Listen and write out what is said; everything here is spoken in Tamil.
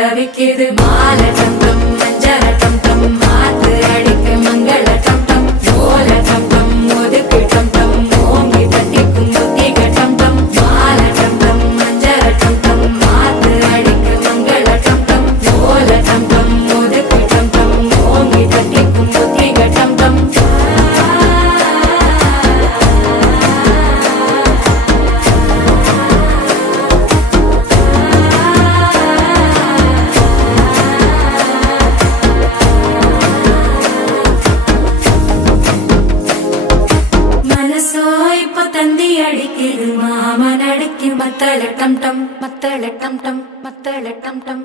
தவிக்குது மாலை டம் டம் மஞ்சள டம் டம் மாத்து அடிக்க மங்கள டம் டம் ஓல டம் டம் ஒதுக்கு டம் டம் ஓங்கி தட்டிக்கும் புத்திக டம் டம் மாலை டம் டம் மஞ்சள டம் டம் மாத்து அடிக்க மங்கள டம் டம் ஓல டம் டம் ஒதுக்கு டம் டம் ஓங்கி தட்டிக்கும் புத்திக டம் டம் தந்தி அடிக்குது மாமன் அடிக்கு மத்தள டம் டம் மத்தள டம் டம் மத்தள டம் டம்